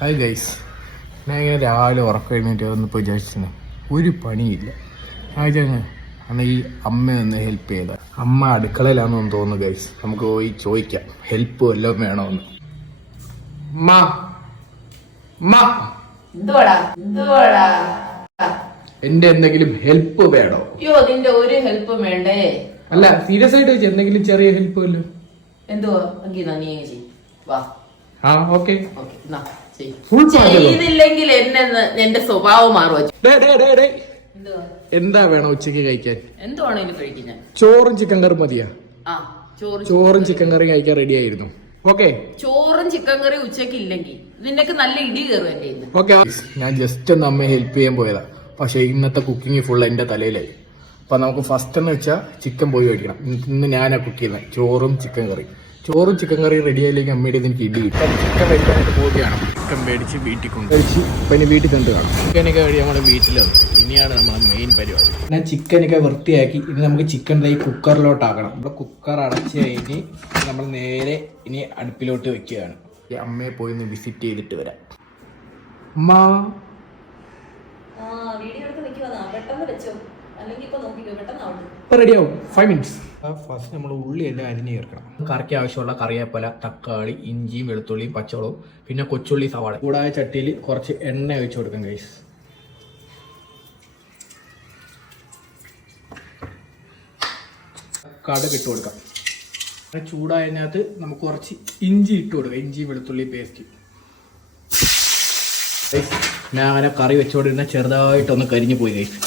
Hi guys, ഞാൻ ഇങ്ങനെ രാവിലെ ഉറക്കം കഴിഞ്ഞിട്ട് വന്നപ്പോൾ വിചാരിച്ചു ഒരു പണിയില്ല. അന്ന് ഈ അമ്മയൊന്ന് ഹെൽപ്പ് ചെയ്ത. അമ്മ അടുക്കളയിലാണെന്ന് തോന്നുന്നു ഗൈസ്. നമുക്ക് പോയി ചോദിക്കാം ഹെൽപ്പ് വല്ലതും വേണമെന്ന്. എന്റെ എന്തെങ്കിലും ഹെൽപ്പ് വേണോ? നിന്റെ ഒരു ഹെൽപ്പ് വേണ്ടേ? അല്ല, സീരിയസ് ആയിട്ട് ചോദിച്ചു, എന്തെങ്കിലും ചെറിയ ഹെൽപ്പ് വല്ലോ. എന്തുവാ? ചെയ്തില്ലെങ്കിൽ എന്റെ സ്വഭാവം മാറും. എന്താ വേണം ഉച്ചക്ക് കഴിക്കാൻ? എന്തുവാണെങ്കിലും കഴിക്കും ഞാൻ. ചോറും ചിക്കൻ കറി മതിയാ? ചോറും ചിക്കൻ കറി കഴിക്കാൻ റെഡി ആയിരുന്നു. ഓക്കെ, ചോറും ചിക്കൻ കറി ഉച്ചക്ക് ഇല്ലെങ്കിൽ നിനക്ക് നല്ല ഇടി കയറും എന്റെ ഇന്ന്. ഓക്കെ, ഞാൻ ജസ്റ്റ് ഒന്ന് അമ്മയെ ഹെൽപ്പ് ചെയ്യാൻ പോയതാ. പക്ഷെ ഇന്നത്തെ കുക്കിംഗ് ഫുൾ എന്റെ തലയിലായി. അപ്പൊ നമുക്ക് ഫസ്റ്റ് എന്ന് വെച്ചാൽ ചിക്കൻ പോയി മേടിക്കണം. ഇന്ന് ഞാനാ കുക്ക് ചെയ്യുന്നത്. ചോറും ചിക്കൻ കറി റെഡി ആയില്ലെങ്കിൽ അമ്മയുടെ എനിക്ക് ഇടി കിട്ടും. ചിക്കൻ മേടിക്കാനായിട്ട് പോവുകയാണ്. ചിക്കൻ മേടിച്ച് വീട്ടിൽ കൊണ്ടുവച്ച് ഇപ്പൊ ഇനി വീട്ടിൽ കണ്ടു കാണാം. ചിക്കനൊക്കെ വേണ്ടി നമ്മുടെ വീട്ടിൽ വന്നു. ഇനിയാണ് നമ്മളെ മെയിൻ പരിപാടി. പിന്നെ ചിക്കനൊക്കെ വൃത്തിയാക്കി ഇനി നമുക്ക് ചിക്കൻ ഈ കുക്കറിലോട്ടാക്കണം. ഇവിടെ കുക്കർ അടച്ച് കഴിഞ്ഞ് നമ്മൾ നേരെ ഇനി അടുപ്പിലോട്ട് വെക്കുകയാണ്. അമ്മയെ പോയി ഒന്ന് വിസിറ്റ് ചെയ്തിട്ട് വരാം. റെഡിയാവും 5 minutes. ഫസ്റ്റ് നമ്മൾ ഉള്ളി എല്ലാം അരിഞ്ഞ് ചേർക്കണം. കറിക്ക് ആവശ്യമുള്ള കറിവേപ്പില, തക്കാളി, ഇഞ്ചിയും വെളുത്തുള്ളിയും പച്ചമുളകും, പിന്നെ കൊച്ചുള്ളി, സവാള. കൂടാതെ ചട്ടിയിൽ കുറച്ച് എണ്ണ ഒഴിച്ചു കൊടുക്കാം ഗൈസ്. കടുക് ഇട്ട് കൊടുക്കാം. ചൂടായതിനകത്ത് നമുക്ക് കുറച്ച് ഇഞ്ചി ഇട്ട് കൊടുക്കാം. ഇഞ്ചി വെളുത്തുള്ളി പേസ്റ്റ്. ഞാൻ അങ്ങനെ കറി വെച്ചോണ്ടിരുന്ന ചെറുതായിട്ടൊന്ന് കരിഞ്ഞു പോയി ഗൈസ്.